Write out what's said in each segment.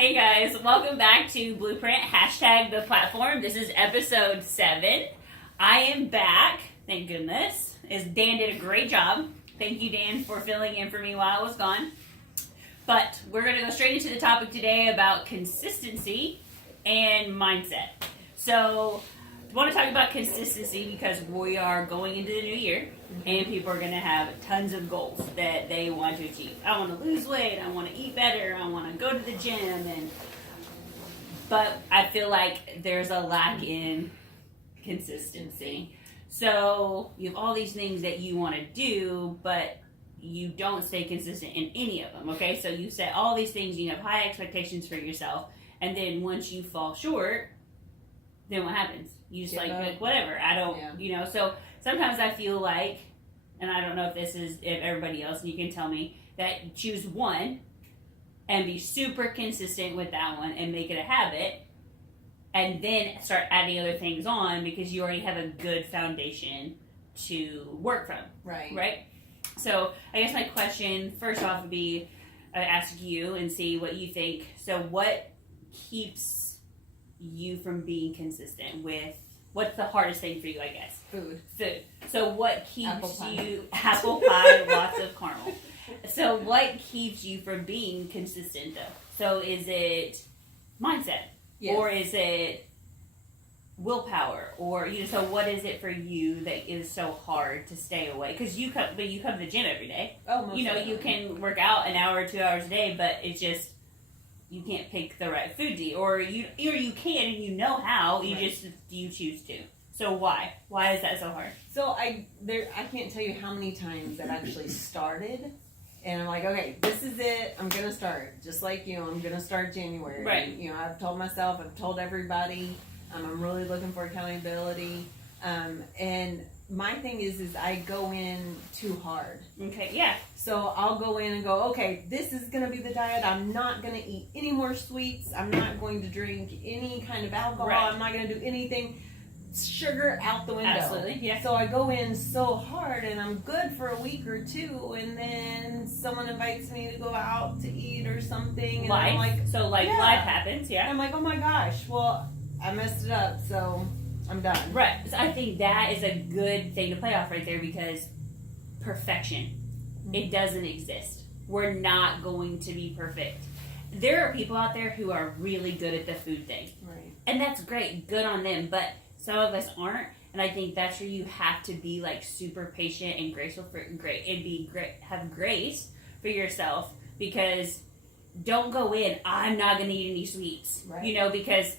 Hey guys, welcome back to Blueprint, hashtag the platform. This is episode 7. I am back, thank goodness. Dan did a great job. Thank you, Dan, for filling in for me while I was gone. But we're going to go straight into the topic today about consistency and mindset. So, I want to talk about consistency because we are going into the new year and people are going to have tons of goals that they want to achieve. I want to lose weight, I want to eat better, I want to go to the gym, but I feel like there's a lack in consistency. So you have all these things that you want to do, but you don't stay consistent in any of them, okay? So you set all these things, you have high expectations for yourself, and then once you fall short, then what happens? You just like whatever. I don't, so sometimes I feel like, and I don't know if everybody else, and you can tell me, that choose one and be super consistent with that one and make it a habit and then start adding other things on because you already have a good foundation to work from. Right? So I guess my question first off would be, I ask you and see what you think. So what keeps you from being consistent with, what's the hardest thing for you, I guess? Food. So what keeps apple pie, lots of caramel. So what keeps you from being consistent though? So is it mindset? Yes. Or is it willpower? Or, so what is it for you that is so hard to stay away? Because you come to the gym every day. Oh, most definitely. You can work out an hour or 2 hours a day, but it's just, you can't pick the right food to eat, or you can and you know how, you choose to. So why? Why is that so hard? So I can't tell you how many times I've actually started, and I'm like, okay, this is it. I'm gonna start. Just like you, I'm gonna start January. Right. I've told myself, I've told everybody, I'm really looking for accountability, and my thing is I go in too hard. Okay, yeah. So I'll go in and go, okay, this is going to be the diet. I'm not going to eat any more sweets. I'm not going to drink any kind of alcohol. Right. I'm not going to do anything. Sugar out the window. Absolutely, yeah. So I go in so hard and I'm good for a week or two, and then someone invites me to go out to eat or something. And I'm like, life happens, yeah. I'm like, oh my gosh, well, I messed it up, so I'm done. Right. So I think that is a good thing to play off right there because perfection, it doesn't exist. We're not going to be perfect. There are people out there who are really good at the food thing. Right. And that's great. Good on them. But some of us aren't. And I think that's where you have to be like super patient and graceful have grace for yourself, because don't go in, I'm not going to eat any sweets. Right. Because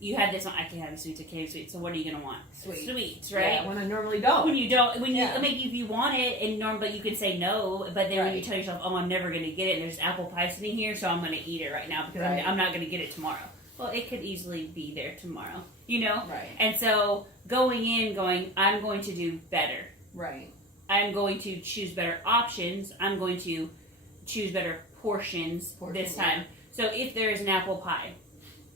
you had this one, I can't have any sweets, I can't have sweets, so what are you going to want? Sweets, right? Yeah, when I normally don't. When you if you want it, but you can say no, but then when you tell yourself, oh, I'm never going to get it, and there's apple pie sitting here, so I'm going to eat it right now, because I'm not going to get it tomorrow. Well, it could easily be there tomorrow, Right. And so going, I'm going to do better. Right. I'm going to choose better options. I'm going to choose better portions this time. Yeah. So if there is an apple pie,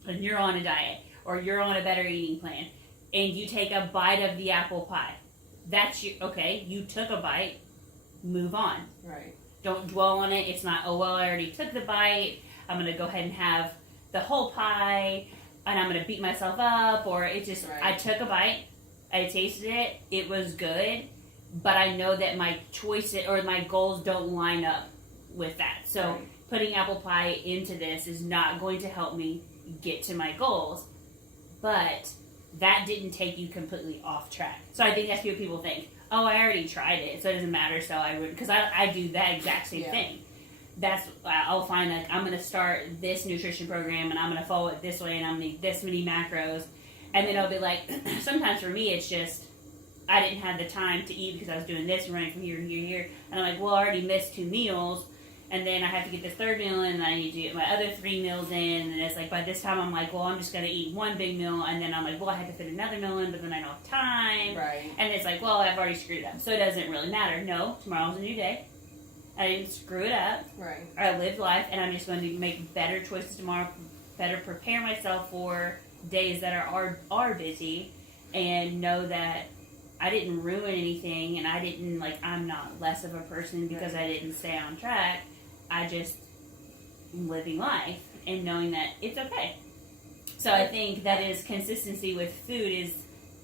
and you're on a diet, or you're on a better eating plan, and you take a bite of the apple pie, you took a bite, move on. Right. Don't dwell on it. It's not, oh, well, I already took the bite, I'm going to go ahead and have the whole pie, and I'm going to beat myself up, or it's just, I took a bite, I tasted it, it was good, but I know that my choices or my goals don't line up with that. So putting apple pie into this is not going to help me get to my goals. But that didn't take you completely off track. So I think that's what people think. Oh, I already tried it, so it doesn't matter. So I would, because I do that exact same thing. I'll find I'm going to start this nutrition program and I'm going to follow it this way and I'm going to eat this many macros. And then it'll be like, sometimes for me it's just, I didn't have the time to eat because I was doing this and running from here to here to here. And I'm like, well, I already missed 2 meals. And then I have to get this 3rd meal in, and I need to get my other 3 meals in, and it's like, by this time I'm like, well, I'm just going to eat 1 big meal, and then I'm like, well, I have to fit another meal in, but then I don't have time. Right. And it's like, well, I've already screwed up, so it doesn't really matter. No, tomorrow's a new day. I didn't screw it up. Right. I lived life, and I'm just going to make better choices tomorrow, better prepare myself for days that are busy, and know that I didn't ruin anything, and I didn't, I'm not less of a person because I didn't stay on track. I just am living life, and knowing that it's okay. So I think that is consistency with food is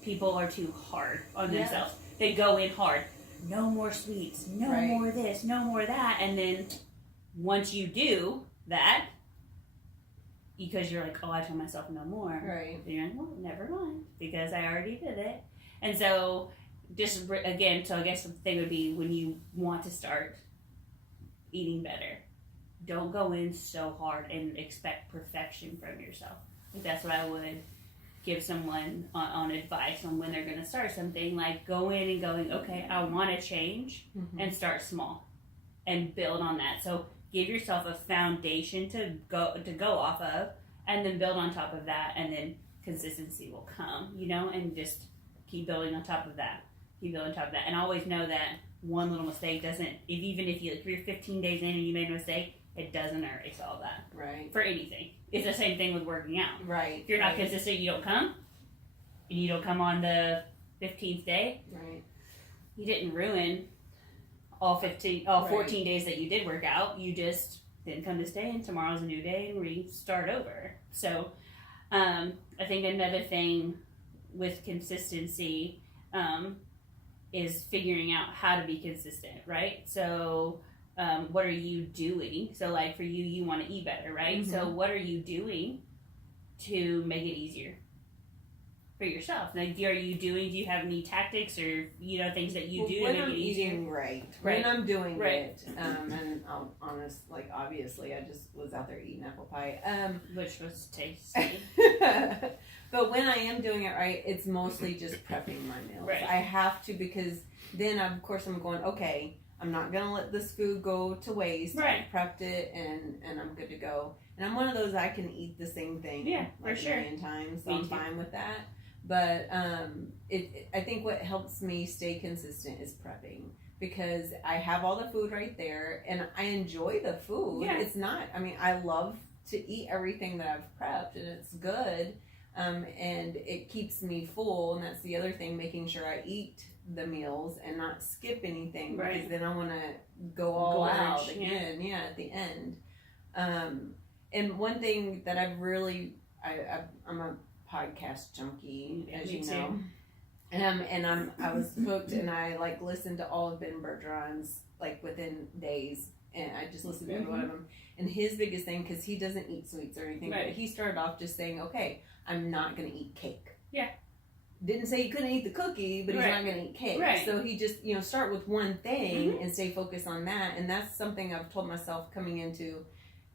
people are too hard on themselves. They go in hard. No more sweets, no more this, no more that. And then once you do that, because you're like, oh, I told myself no more. Right. Then you're like, well, never mind, because I already did it. And so, just again, so I guess the thing would be when you want to start eating better, don't go in so hard and expect perfection from yourself. Like that's what I would give someone on advice on when they're going to start something. Like go in and going, okay, I want to change, and start small and build on that. So give yourself a foundation to go off of, and then build on top of that, and then consistency will come, and just keep building on top of that. Keep building on top of that. And always know that one little mistake doesn't, if you're 15 days in and you made a mistake, it doesn't erase all that. Right. For anything. It's the same thing with working out. Right. If you're not consistent, you don't come. And you don't come on the 15th day. Right. You didn't ruin all 14 days that you did work out. You just didn't come this day, and tomorrow's a new day, and we start over. So I think another thing with consistency is figuring out how to be consistent, right? So what are you doing? So like for you want to eat better, right? So what are you doing to make it easier for yourself? Like, do you have any tactics or, things that you do to make it easier? Eating right. When I'm doing it, and I'll honest, like obviously I just was out there eating apple pie. Which was tasty. But when I am doing it right, it's mostly just prepping my meals. Right. I have to, because then of course I'm going, okay, I'm not going to let this food go to waste. Right. I prepped it and I'm good to go. And I'm one of those, I can eat the same thing for sure. a million times, so Me I'm too. fine with that. But I think what helps me stay consistent is prepping, because I have all the food right there and I enjoy the food. Yeah. It's not, I love to eat everything that I've prepped, and it's good. And it keeps me full, and that's the other thing, making sure I eat the meals and not skip anything, because then I want to go all out again, at the end. And one thing that I've really, I'm a podcast junkie, as you know. And I was hooked, and I like listened to all of Ben Bergeron's like within days, and I just listened to every one of them. And his biggest thing, because he doesn't eat sweets or anything, but he started off just saying, okay, I'm not going to eat cake. Yeah. Didn't say he couldn't eat the cookie, but he's not going to eat cake. Right. So he just, start with one thing and stay focused on that. And that's something I've told myself coming into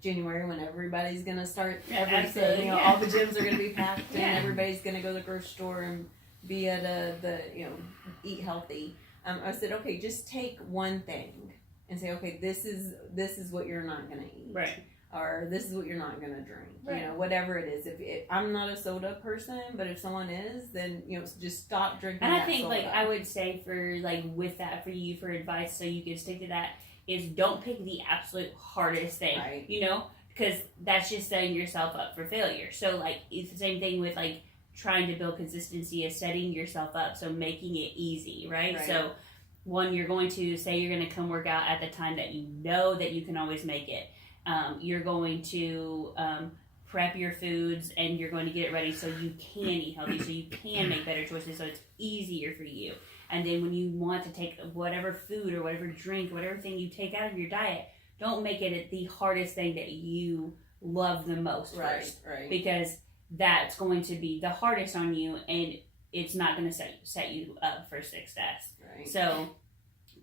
January, when everybody's going to start everything. All the gyms are going to be packed, and everybody's going to go to the grocery store and be at eat healthy. I said, okay, just take one thing and say, okay, this is what you're not going to eat. Right. Or this is what you're not going to drink. Whatever it is. I'm not a soda person, but if someone is, then, just stop drinking And I that think, soda. I would say with that, for you, for advice, so you can stick to that, is don't pick the absolute hardest thing. Right. Because that's just setting yourself up for failure. So, it's the same thing with, trying to build consistency is setting yourself up, so making it easy, right? So, one, you're going to say you're going to come work out at the time that you know that you can always make it. You're going to prep your foods, and you're going to get it ready so you can eat healthy, so you can make better choices, so it's easier for you. And then when you want to take whatever food or whatever drink, whatever thing you take out of your diet, don't make it the hardest thing that you love the most first. Right. Because that's going to be the hardest on you, and it's not going to set you up for success. Right. So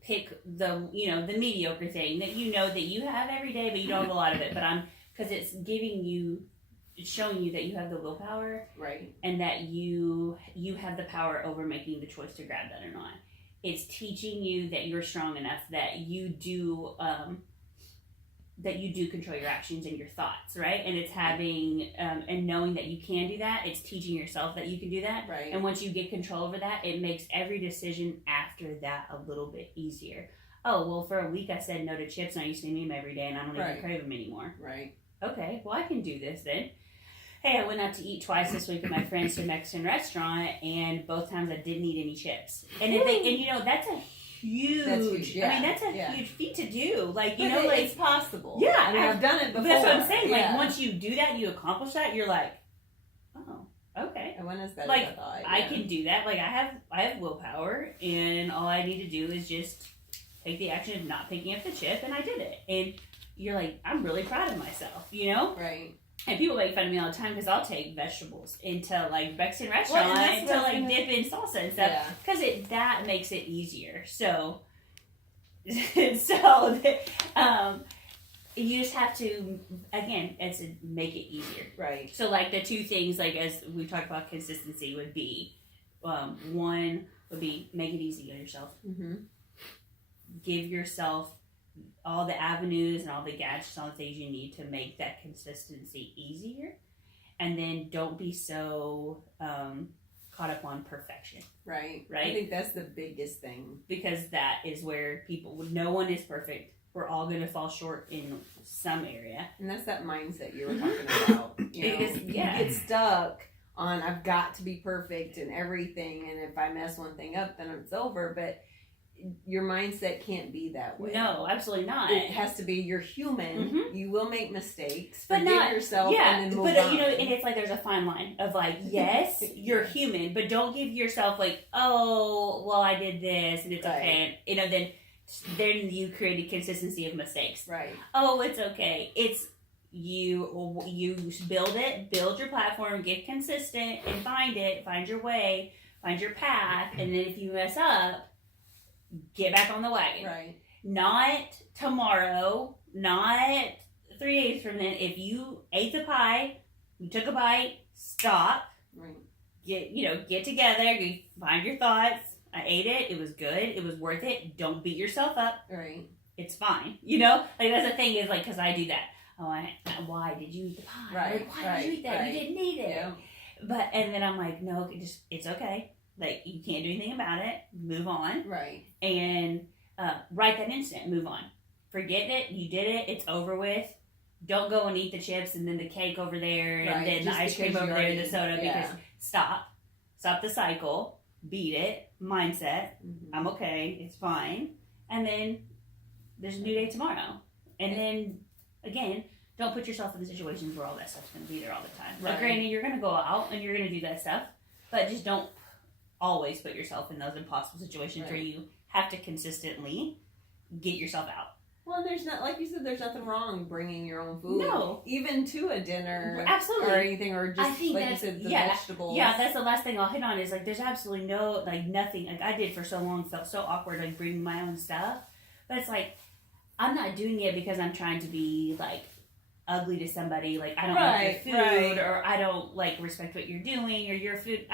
pick the mediocre thing that that you have every day, but you don't have a lot of it. But because it's showing you that you have the willpower, right, and that you have the power over making the choice to grab that or not. It's teaching you that you're strong enough, that you do control your actions and your thoughts, right? And it's having and knowing that you can do that. It's teaching yourself that you can do that, right. And once you get control over that, it makes every decision after that a little bit easier. Oh, well, for a week I said no to chips, and I used to eat them every day, and I don't even crave them anymore. Right. Okay, well, I can do this then. Hey, I went out to eat twice this week with my friends to a Mexican restaurant, and both times I didn't eat any chips. And that's a huge. That's huge, yeah. I mean, that's a Yeah. huge feat to do. Like, you But know, like, it's possible. Yeah, I mean, I've done it before. but that's what I'm saying. Yeah. Like, once you do that, you accomplish that, you're like, oh, okay. I went as bad Like, as I thought. I yeah. can do that. Like, I have willpower, and all I need to do is just take the action of not picking up the chip, and I did it. And you're like, I'm really proud of myself, you know? Right. And people make fun of me all the time because I'll take vegetables into like Mexican Well, restaurant and that's to what I was like gonna- dip in salsa and stuff Yeah. because that makes it easier. So, you just have to it's make it easier. Right. So like the two things, like as we talked about, consistency would be, one would be make it easy on yourself. Mm-hmm. Give yourself all the avenues and all the gadgets and all the things you need to make that consistency easier. And then don't be so caught up on perfection. Right. Right? I think that's the biggest thing. Because that is where no one is perfect. We're all going to fall short in some area. And that's that mindset you were talking about. You know, Because, yeah. you get stuck on I've got to be perfect in everything, and if I mess one thing up, then it's over. But your mindset can't be that way. No, absolutely not. It has to be you're human. Mhm. You will make mistakes. But Forgive not yourself yeah, and then move but on. you know, and it's like there's a fine line of like, yes, you're human, but don't give yourself like, oh, well, I did this and it's Right. okay, and, you know, then you created consistency of mistakes. Right. Oh, it's okay. It's you build your platform, get consistent, and find your way, find your path, and then if you mess up, get back on the wagon. Right. Not tomorrow, not 3 days from then. If you ate the pie, you took a bite, stop, Right. get together, you find your thoughts. I ate it. It was good. It was worth it. Don't beat yourself up. Right. It's fine. You know, like that's the thing is like, because I do that. Oh, why did you eat the pie? Right, Like, why did you eat that? right. You didn't eat it. Yeah. But and then I'm like, no, it's okay. Like you can't do anything about it. Move on. Right. And right that instant, move on. Forget it. You did it. It's over with. Don't go and eat the chips and then the cake over there and Right, then the just ice cream because over you there and the already- soda. yeah. Because stop the cycle. Beat it. Mindset. Mhm. I'm okay. It's fine. And then there's a new day tomorrow. And then again, don't put yourself in the situations where all that stuff's going to be there all the time. Like, Right. granted, you're going to go out and you're going to do that stuff, but just don't always put yourself in those impossible situations Right. where you have to consistently get yourself out. Well, there's not, like you said, there's nothing wrong bringing your own food. No. Even to a dinner. Absolutely. Or anything, or just, I think like you that's- said, the yeah, vegetables. Yeah, that's the last thing I'll hit on is like there's absolutely no, like nothing. Like I did for so long, felt so awkward like bringing my own stuff. But it's like, I'm not doing it because I'm trying to be like ugly to somebody. Like I don't like your food Right. or I don't like respect what you're doing or your food.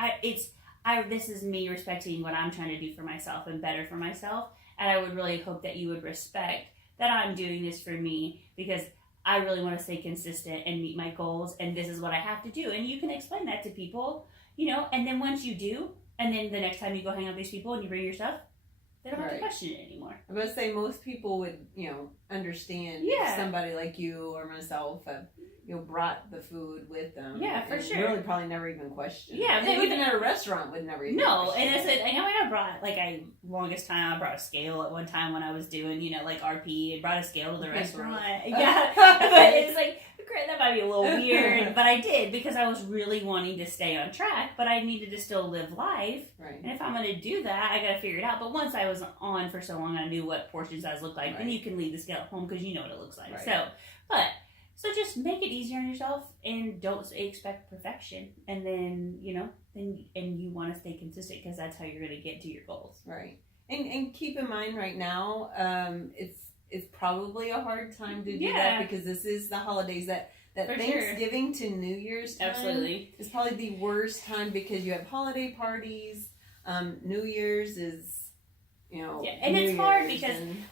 This is me respecting what I'm trying to do for myself and better for myself. And I would really hope that you would respect that I'm doing this for me because I really want to stay consistent and meet my goals, and this is what I have to do. And you can explain that to people, you know, and then once you do, and then the next time you go hang out with these people and you bring your stuff, they don't have to Right. question it anymore. I would say most people would, understand Yeah. if somebody like you or myself have, brought the food with them. Yeah, for and sure. Really probably never even questioned. Yeah, And they even would- at a restaurant would never even No, question and it. I know I brought, longest time I brought a scale at one time when I was doing, RP, I brought a scale to the Okay, restaurant. great. Yeah, but it's like, great, that might be a little weird, but I did because I was really wanting to stay on track, but I needed to still live life. Right. And if I'm going to do that, I got to figure it out. But once I was on for so long, I knew what portion size looked like. Then Right. you can leave the scale at home because you know what it looks like. Right. So just make it easier on yourself and don't expect perfection. And then, and you want to stay consistent because that's how you're going to get to your goals. Right. And keep in mind right now, it's probably a hard time to do Yeah. that because this is the holidays that For Thanksgiving to New Year's time Absolutely. is probably the worst time because you have holiday parties. New Year's is, and New it's hard Year's because and-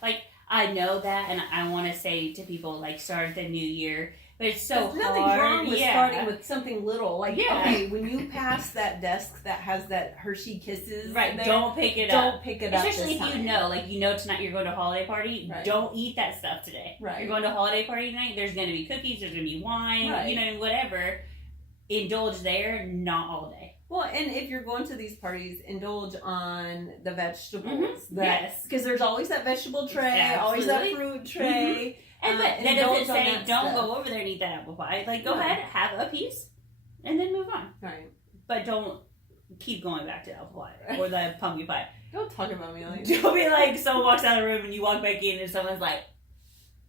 I know that, and I want to say to people, start the new year, but it's so There's nothing hard. wrong with Yeah. starting with something little. Yeah. Okay, when you pass that desk that has that Hershey Kisses, Right, there, don't pick it up. don't pick it up. Especially this if time. you know tonight you're going to a holiday party, Right. don't eat that stuff today. Right. You're going to a holiday party tonight, there's going to be cookies, there's going to be wine, Right. whatever. Indulge there, not all day. Well, and if you're going to these parties, indulge on the vegetables. Yes. Because there's always that vegetable tray, always that fruit tray. And but that indulge doesn't on say that don't stuff. go over there and eat that apple pie. Like, go No. ahead, have a piece, and then move on. Right. But don't keep going back to the apple pie or the pumpkin pie. Don't talk about me like Don't be like, someone walks out of the room and you walk back in and someone's like,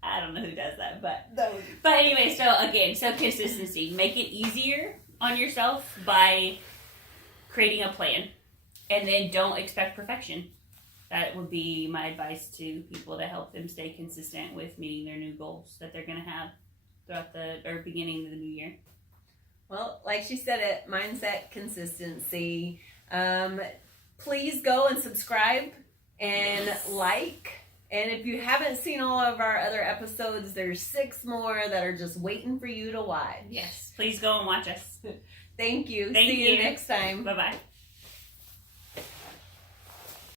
I don't know who does that, but that. But anyway, so consistency. Make it easier on yourself by creating a plan. And then don't expect perfection. That would be my advice to people to help them stay consistent with meeting their new goals that they're going to have throughout beginning of the new year. Well, like she said it, mindset, consistency. Please go and subscribe and like. And if you haven't seen all of our other episodes, there's 6 more that are just waiting for you to watch. Yes. Please go and watch us. Thank you. Thank See you you. next time. Bye-bye.